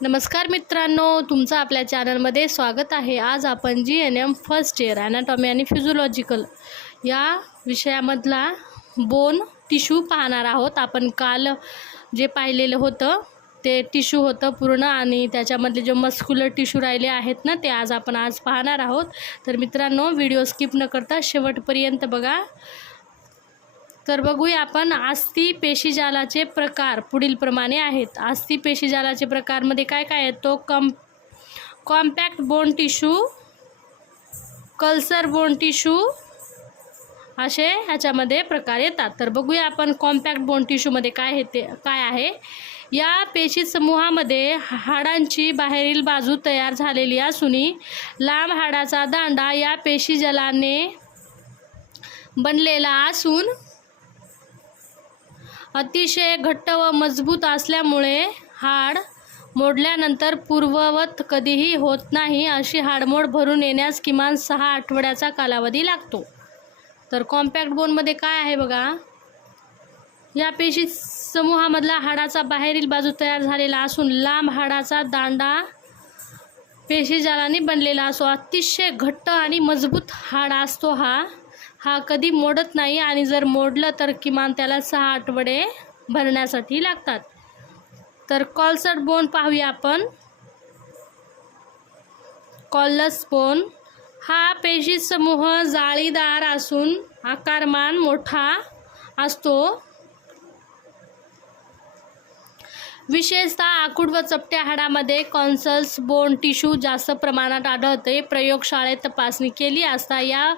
नमस्कार मित्रांनो, तुमचं आपल्या चॅनलमध्ये स्वागत आहे। आज आपण GNM फर्स्ट इयर ॲनाटॉमी आणि फिजिओलॉजिकल या विषयामधला बोन टिश्यू पाहणार आहोत। आपण काल जे पाहिलेलं होतं ते टिश्यू होतं पूर्ण आणि त्याच्यामधले जे मस्क्युलर टिश्यू राहिले आहेत ना ते आज पाहणार आहोत। तर मित्रांनो, व्हिडिओ स्किप न करता शेवटपर्यंत बघा। तर बघूया आपण अस्थि पेशीजालाचे प्रकार पुढील प्रमाणे आहेत। अस्थि पेशीजालाचे प्रकारमध्ये काय काय आहेत तो compact bone tissue, culture bone tissue असे ह्याच्यामध्ये प्रकार येतात। तर बघूया आपण कॉम्पॅक्ट बोन टिश्यूमध्ये काय आहे। या पेशी समूहामध्ये हाडांची बाहेरील बाजू तयार झालेली असून लांब हाडाचा दांडा या पेशीजालाने बनलेला असून अतिशय घट्ट व मजबूत असल्यामुळे हाड मोडल्यानंतर पूर्ववत कधीही होत नाही। अशी हाडमोड भरून येण्यास किमान 6 आठवड्याचा कालावधी लागतो। तर कॉम्पॅक्ट बोनमध्ये काय आहे बघा, या पेशी समूहामधला हाडाचा बाहेरील बाजू तयार झालेला असून लांब हाडाचा दांडा पेशीजालाने बनलेला असो। अतिशय घट्ट आणि मजबूत हाड असतो हा कधी मोडत नाही आणि जर मोडलं तर किमान त्याला 6 आठवडे भरण्यासाठी लागतात। तर कॉल्सड बोन पाहूया आपण। कॉलस बोन हा पेशी समूह जाळीदार असून आकारमान मोठा असतो। विशेषतः आकुड व चपट्या हाडामध्ये कॉन्सल्स बोन टिश्यू जास्त प्रमाणात आढळते। प्रयोगशाळेत तपासणी केली असता या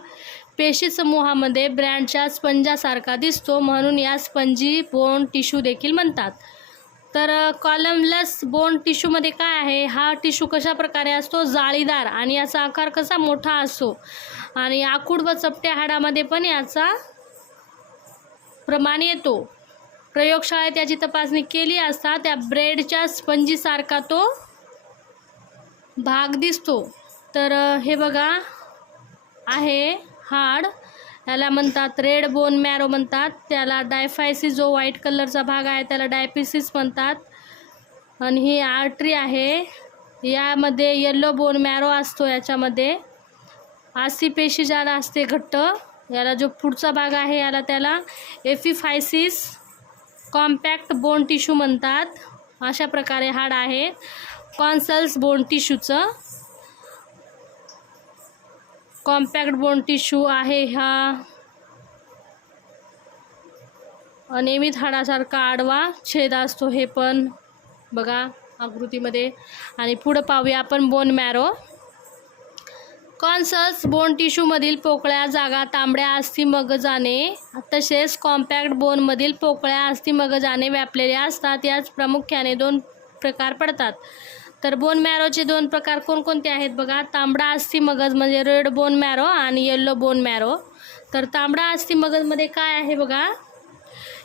पेशी समूहामध्ये ब्रँडच्या स्पंजासारखा दिसतो, म्हणून या स्पंजी बोन टिश्यू देखील म्हणतात। तर कॉलमलेस बोन टिश्यूमध्ये काय आहे, हा टिश्यू कशा प्रकारे असतो, जाळीदार आणि याचा आकार कसा मोठा असतो आणि आकुड व चपट्या हाडामध्ये पण याचा प्रमाण येतो। प्रयोगशाळेत याची तपासणी केली असता त्या ब्रेडच्या स्पंजीसारखा तो भाग दिसतो। तर हे बघा आहे हाड, याला म्हणतात रेड बोन मॅरो म्हणतात। त्याला डायफायसिस जो व्हाईट कलरचा भाग आहे त्याला डायफिसिस म्हणतात। आणि ही आर्टरी आहे, यामध्ये येलो बोन मॅरो असतो। याच्यामध्ये अस्थि पेशीजाल असते घट्ट, याला जो पुढचा भाग आहे याला त्याला एपिफायसिस कॉम्पॅक्ट बोन टिश्यू म्हणतात। अशा प्रकारे हाड आहे consoles bone टिश्यूचं। Compact bone tissue आहे हा अनियमित हाडासारखा आडवा छेद असतो, हे पण बघा आकृतीमध्ये। आणि पुढे पाहूया आपण बोन मॅरो। कॉन्सल्स बोन टिश्यूमधील पोकळ्या जागा तांबड्या अस्थिमज्जाने तसेच कॉम्पॅक्ट बोनमधील पोकळ्या अस्थिमज्जाने व्यापलेल्या असतात। याच प्रामुख्याने 2 प्रकार पडतात। तर बोन मॅरोचे 2 प्रकार कोणकोणते आहेत बघा, तांबडा अस्थिमज्जा म्हणजे रेड बोन मॅरो आणि येलो बोन मॅरो। तर तांबडा अस्थिमज्जामध्ये काय आहे बघा,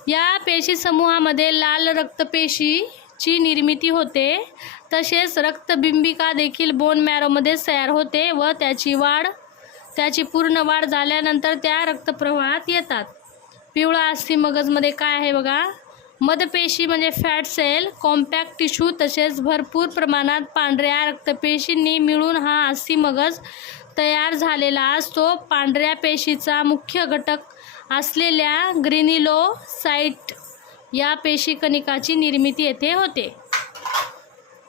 या पेशी समूहामध्ये लाल रक्तपेशीची निर्मिती होते, तसेच रक्तबिंबिका देखील बोन मॅरोमध्ये तयार होते व त्याची पूर्ण वाढ झाल्यानंतर त्या रक्तप्रवाहात येतात। पिवळा अस्थिमज्जामध्ये काय आहे बघा, मदपेशी म्हणजे फॅट सेल, कॉम्पॅक्ट टिश्यू तसेच भरपूर प्रमाणात पांढऱ्या रक्तपेशींनी मिळून हा अस्थिमज्जा तयार झालेला असतो। पांढऱ्या पेशीचा मुख्य घटक असलेल्या ग्रेन्युलोसाइट या पेशी कणिकाची निर्मिती येथे होते।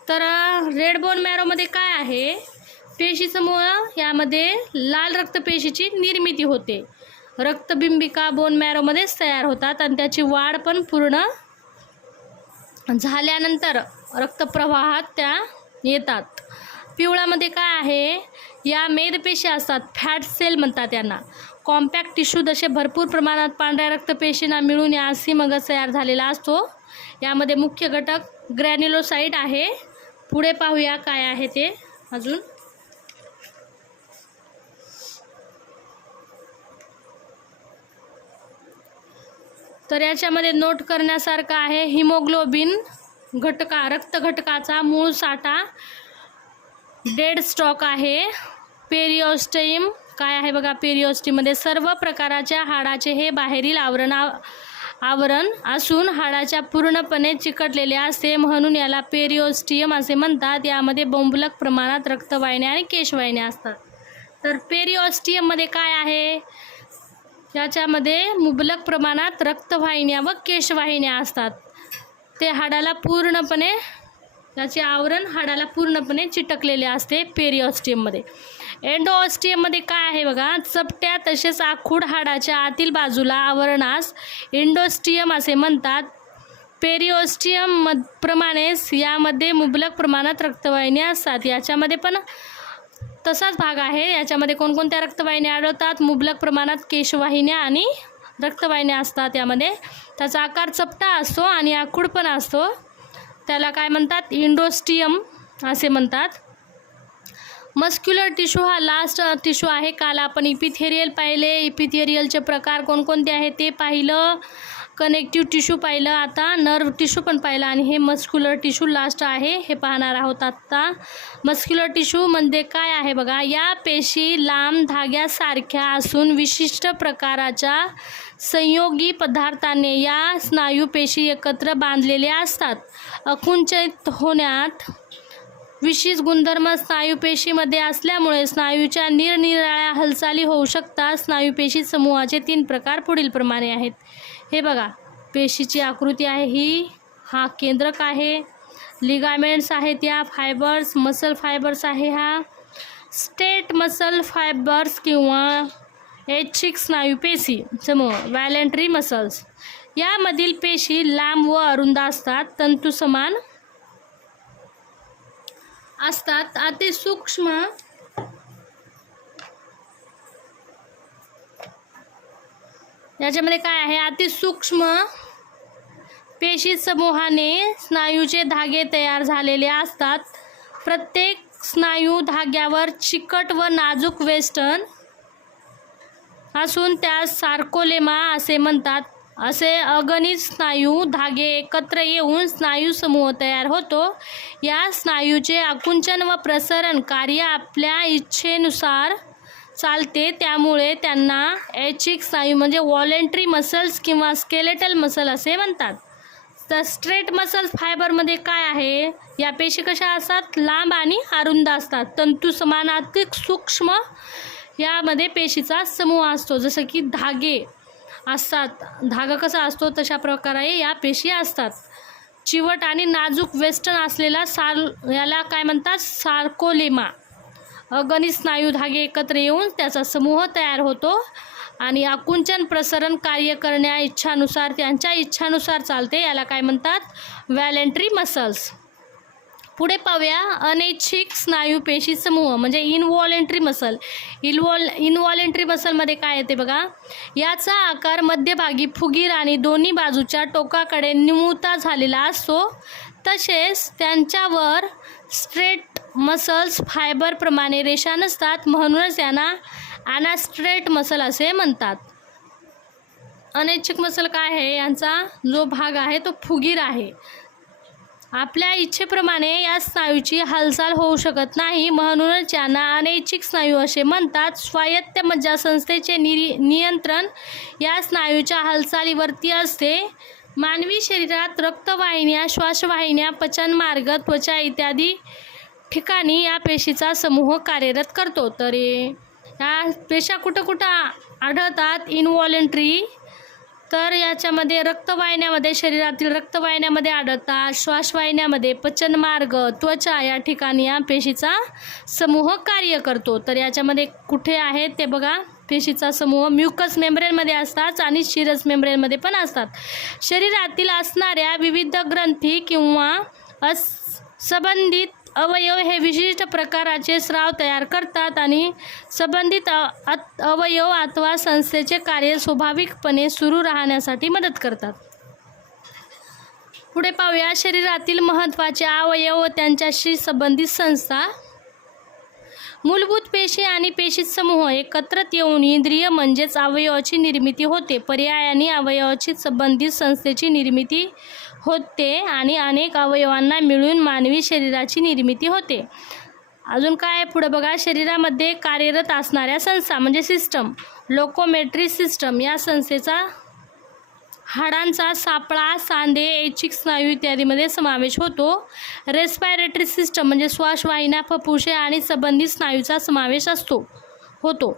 तर रेड बोन मॅरोमध्ये काय आहे, पेशी समूह यामध्ये लाल रक्तपेशीची निर्मिती होते, रक्तबिंबिका बोन मॅरोमध्येच तयार होतात आणि त्याची वाढ पण पूर्ण झाल्यानंतर रक्तप्रवाहात त्या येतात। पिवळ्यामध्ये काय आहे, या मेदपेशी असतात, फॅट सेल म्हणतात यांना। कॉम्पॅक्ट टिश्यू जसे भरपूर प्रमाणात पांढऱ्या रक्तपेशींना मिळून या अस्थिमज्जा तयार झालेला असतो। यामध्ये मुख्य घटक ग्रॅन्युलोसाइट आहे। पुढे पाहूया काय आहे ते अजून। तर याच्यामध्ये नोट करण्यासारखं आहे, हिमोग्लोबिन रक्त घटकाचा मूळ साठा डेड स्टॉक आहे। पेरिओस्टियम काय आहे बघा, पेरिओस्टियममध्ये सर्व प्रकारच्या हाडाचे हे बाहेरील आवरण आवरण असून हाडाच्या पूर्णपणे चिकटलेले असते, म्हणून याला पेरिओस्टियम असे म्हणतात. यामध्ये मुबलक प्रमाणात रक्तवाहिन्या आणि केशवाहिन्या असतात. तर पेरिओस्टियममध्ये काय आहे? याच्यामध्ये मुबलक प्रमाणात रक्तवाहिन्या व केशवाहिन्या असतात. ते हाडाला पूर्णपणे, याचे आवरण हाडाला पूर्णपणे चिटकलेले असते पेरिओस्टियममध्ये. एंडोऑस्टियममध्ये काय आहे बघा, चपट्या तसेच आखूड हाडाच्या आतील बाजूला आवरणास एंडोस्टियम असे म्हणतात. पेरिओस्टियम प्रमाणेच यामध्ये मुबलक प्रमाणात रक्तवाहिन्या असतात. याच्यामध्ये पण तसाच भाग आहे. याच्यामध्ये कोणकोणत्या रक्तवाहिन्या आढळतात? मुबलक प्रमाणात केशवाहिन्या आणि रक्तवाहिन्या असतात. यामध्ये त्याचा आकार चपटा असतो आणि आखूड पण असतो. त्याला काय म्हणतात? एंडोस्टियम असे म्हणतात. मस्क्युलर टिश्यू हा लास्ट टिश्यू आहे. काल आपण इपिथेरियल पाहिले, इपिथेरियलचे प्रकार कोणकोणते आहेत ते पाहिलं, कनेक्टिव्ह टिश्यू पाहिलं, आता नर्व टिश्यू पण पाहिलं आणि हे मस्क्युलर टिश्यू लास्ट आहे, हे पाहणार आहोत आत्ता. मस्क्युलर टिश्यूमध्ये काय आहे बघा, या पेशी लांब धाग्यासारख्या असून विशिष्ट प्रकारच्या संयोगी पदार्थाने या स्नायू पेशी एकत्र बांधलेल्या असतात. आकुंचित होण्यात विशेष गुणधर्म स्नायूपेशीमध्ये असल्यामुळे स्नायूच्या निरनिराळ्या हालचाली होऊ शकतात. स्नायूपेशी समूहाचे 3 प्रकार पुढीलप्रमाणे आहेत. हे बघा, पेशीची आकृती आहे ही, हा केंद्रक आहे, लिगामेंट्स आहेत, या फायबर्स, मसल फायबर्स आहे, हा स्टेट मसल फायबर्स किंवा ऐच्छिक स्नायूपेशी समूह, व्हॅलेंटरी मसल्स. यामधील पेशी लांब व अरुंद असतात, तंतुसमान असतात. अतिसूक्ष्म याच्यामध्ये काय आहे, अतिसूक्ष्म पेशी समूहाने स्नायूचे धागे तयार झालेले असतात. प्रत्येक स्नायू धाग्यावर चिकट व नाजूक वेस्टन असून त्यास सार्कोलेमा असे म्हणतात. असे अगणित स्नायू धागे एकत्र येऊन स्नायू समूह तयार होतो. या स्नायूचे आकुंचन व प्रसरण कार्य आपल्या इच्छेनुसार चालते, त्यामुळे त्यांना ऐच्छिक स्नायू म्हणजे व्हॉलेंटरी मसल्स किंवा स्केलेटल मसल असे म्हणतात. तर स्ट्रेट मसल फायबरमध्ये काय आहे, या पेशी कशा असतात, लांब आणि अरुंद असतात, तंतुसमान अति सूक्ष्म यामध्ये पेशीचा समूह असतो. जसं की धागे असतात, धागा कसा असतो तशा प्रकारे या पेशी असतात. चिवट आणि नाजूक वेस्टर्न असलेला याला काय म्हणतात, सार्कोलेमा. अगणित स्नायू धागे एकत्र येऊन त्याचा समूह तयार होतो आणि आकुंचन प्रसरण कार्य करण्या इच्छानुसार, त्यांच्या इच्छानुसार चालते, याला काय म्हणतात, व्हॅलेंटरी मसल्स. पुढे पाहूया अनैच्छिक स्नायू पेशी समूह म्हणजे इनव्हॉलेंटरी मसल. इनव्हॉलेंटरी मसलमध्ये काय येते बघा, याचा आकार मध्यभागी फुगीर आणि दोन्ही बाजूच्या टोकाकडे निमुळता झालेला असतो. तसेच त्यांच्यावर स्ट्रेट मसल्स फायबरप्रमाणे रेषा नसतात, म्हणूनच यांना अनास्ट्रेट मसल असे म्हणतात. अनैच्छिक मसल काय आहे, यांचा जो भाग आहे तो फुगीर आहे. आपल्या इच्छेप्रमाणे या स्नायूची हालचाल होऊ शकत नाही, म्हणूनच यांना अनैच्छिक स्नायू असे म्हणतात. स्वायत्त मज्जासंस्थेचे नियंत्रण या स्नायूच्या हालचालीवरती असते. मानवी शरीरात रक्तवाहिन्या, श्वासवाहिन्या, पचनमार्ग, त्वचा इत्यादी ठिकाणी या पेशीचा समूह कार्यरत करतो. तर या पेशा कुठं आढळतात, इनव्हॉलेंटरी. तर याच्यामध्ये रक्तवाहिन्यामध्ये, शरीरातील रक्तवाहिन्यामध्ये आढळतात, श्वासवाहिन्यामध्ये, पचनमार्ग, त्वचा या ठिकाणी या पेशीचा समूह कार्य करतो. तर याच्यामध्ये कुठे आहेत ते बघा, पेशीचा समूह म्युकस मेम्ब्रेनमध्ये असतात आणि शिरस मेम्ब्रेनमध्ये पण असतात. शरीरातील असणाऱ्या विविध ग्रंथी किंवा संबंधित अवयव हे विशिष्ट प्रकारचे स्राव तयार करतात आणि संबंधित अवयव अथवा संस्थेचे कार्य स्वाभाविकपणे सुरू राहण्यासाठी मदत करतात. पुढे पाहूया शरीरातील महत्त्वाचे अवयव व त्यांच्याशी संबंधित संस्था. मूलभूत पेशी आणि पेशी समूह एकत्रित येऊन इंद्रिय म्हणजेच अवयवाची निर्मिती होते. पर्यायाने अवयवाची संबंधित संस्थेची निर्मिती होते आणि अनेक अवयवांना मिळून मानवी शरीराची निर्मिती होते. अजून काय पुढे बघा, शरीरामध्ये कार्यरत असणाऱ्या संस्था म्हणजे सिस्टम. लोकोमेट्री सिस्टम या संस्थेचा हाडांचा सापळा, सांधे, ऐच्छिक स्नायू इत्यादीमध्ये समावेश होतो. रेस्पायरेटरी सिस्टम म्हणजे श्वासवाहिन्या, फुफ्फुसे आणि संबंधित स्नायूचा समावेश होतो.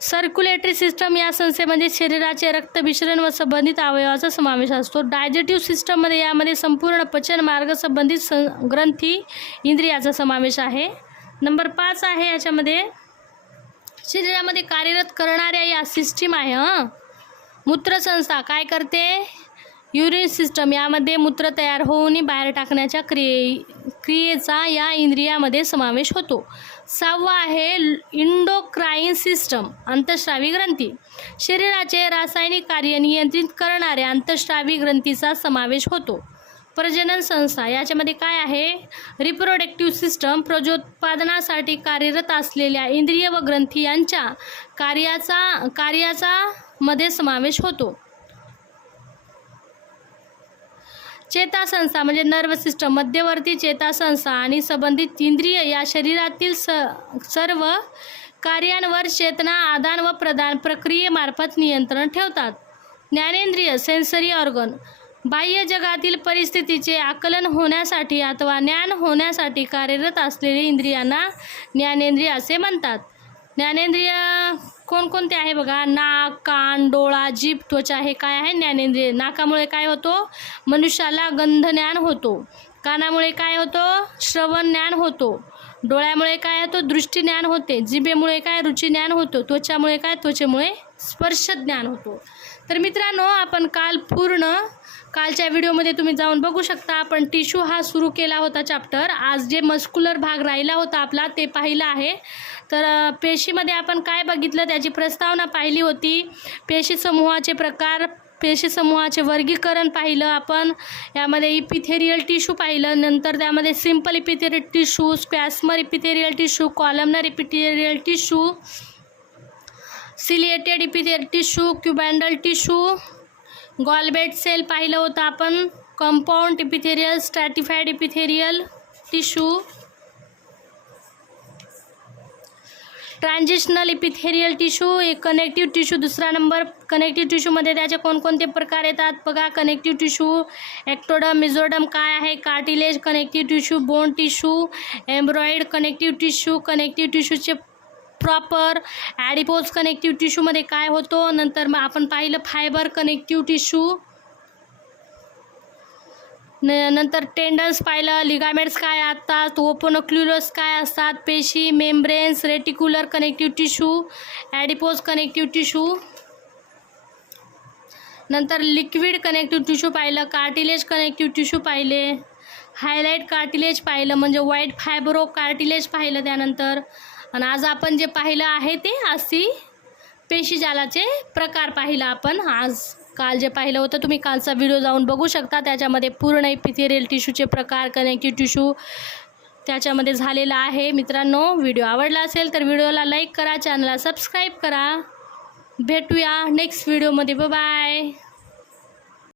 सर्क्युलेटरी सिस्टम या संस्थेमध्ये शरीराचे रक्तभिसरण व संबंधित अवयवाचा समावेश असतो. डायजेस्टिव्ह सिस्टममध्ये यामध्ये संपूर्ण पचन मार्ग संबंधित ग्रंथी इंद्रियाचा समावेश आहे. नंबर 5 आहे याच्यामध्ये शरीरामध्ये कार्यरत करणाऱ्या या सिस्टीम आहे. मूत्रसंस्था काय करते? युरिन सिस्टम यामध्ये मूत्र तयार होऊन बाहेर टाकण्याच्या क्रियेचा या इंद्रियामध्ये समावेश होतो. 6वा आहे इंडोक्राईन सिस्टम, अंतःस्रावी ग्रंथी. शरीराचे रासायनिक कार्य नियंत्रित करणाऱ्या अंतःस्रावी ग्रंथीचा समावेश होतो. प्रजनन संस्था याच्यामध्ये काय आहे? रिप्रोडक्टिव्ह सिस्टम, प्रजोत्पादनासाठी कार्यरत असलेल्या इंद्रिय व ग्रंथी यांच्या कार्याचा मध्ये समावेश होतो. चेतासंस्था म्हणजे नर्व सिस्टम, मध्यवर्ती चेतासंस्था आणि संबंधित इंद्रिय या शरीरातील सर्व कार्यांवर चेतना आदान व प्रदान प्रक्रियेमार्फत नियंत्रण ठेवतात. ज्ञानेंद्रिय, सेन्सरी ऑर्गन, बाह्य जगातील परिस्थितीचे आकलन होण्यासाठी अथवा ज्ञान होण्यासाठी कार्यरत असलेल्या इंद्रियांना ज्ञानेंद्रिय असे म्हणतात. ज्ञानेंद्रिय कोणकोणते आहे बघा? नाक, कान, डोळा, जीभ, त्वचा हे काय आहे? ज्ञानेंद्रिय. नाकामुळे काय होतो? मनुष्याला गंध ज्ञान होतो. कानामुळे काय होतो? श्रवण ज्ञान होतो. डोळ्यामुळे काय होतो? दृष्टी ज्ञान होते. जिभेमुळे काय? रुची ज्ञान होतो. त्वचामुळे काय? त्वचेमुळे स्पर्श ज्ञान होतो. तर मित्रांनो, आपण कालच्या व्हिडिओमध्ये तुम्ही जाऊन बघू शकता. आपण टिश्यू हा सुरू केला होता चॅप्टर. आज जे मस्क्युलर भाग राहिला होता आपला ते पाहिला आहे. तर पेशीमध्ये आपण काय बघितलं त्याची प्रस्तावना पाहिली होती. पेशी समूहाचे प्रकार, पेशी समूहाचे वर्गीकरण पाहिलं आपण. यामध्ये इपिथेरियल टिश्यू पाहिलं. नंतर त्यामध्ये simple epithelial tissue, squamous epithelial tissue, columnar epithelial tissue, ciliated epithelial tissue, cuboidal tissue, goblet cell पाहिलं होतं आपण. Compound epithelial, stratified epithelial tissue, transitional epithelial tissue, एक कनेक्टिव्ह टिश्यू. दुसरा नंबर कनेक्टिव्ह टिश्यूमध्ये त्याचे कोणकोणते प्रकार येतात बघा? कनेक्टिव्ह टिश्यू, एक्टोडम, मिझोडम काय आहे? Cartilage connective tissue, bone tissue, एम्ब्रॉइड कनेक्टिव्ह टिश्यू, कनेक्टिव्ह टिश्यूचे प्रॉपर, ॲडिपोज कनेक्टिव्ह टिश्यूमध्ये काय होतो. नंतर मग आपण पाहिलं फायबर कनेक्टिव्ह टिश्यू. नंतर टेंडन्स पाहिलं, लिगामेंट्स काय असतात, ओपोनक्युलस काय असतात, पेशी, membranes, reticular connective tissue, adipose connective tissue. नंतर लिक्विड कनेक्टिव्ह टिश्यू पाहिलं, कार्टिलेज कनेक्टिव्ह टिश्यू पाहिले, हायलाइट कार्टिलेज पाहिलं म्हणजे व्हाईट फायब्रो कार्टिलेज पाहिलं. त्यानंतर आणि आज आपण जे पाहिलं आहे ते अस्थि पेशीजालाचे प्रकार पाहिलं आपण. काल जे पाहिलं होतं तुम्ही कालचा व्हिडिओ जाऊन बघू शकता. त्याच्यामध्ये पूर्ण इपिथेरियल टिश्यूचे प्रकार, कनेक्टिव्ह टिश्यू त्याच्यामध्ये झालेला आहे. मित्रांनो, व्हिडिओ आवडला असेल तर व्हिडिओला लाईक करा, चॅनलला सबस्क्राईब करा. भेटूया नेक्स्ट व्हिडिओमध्ये. बाय.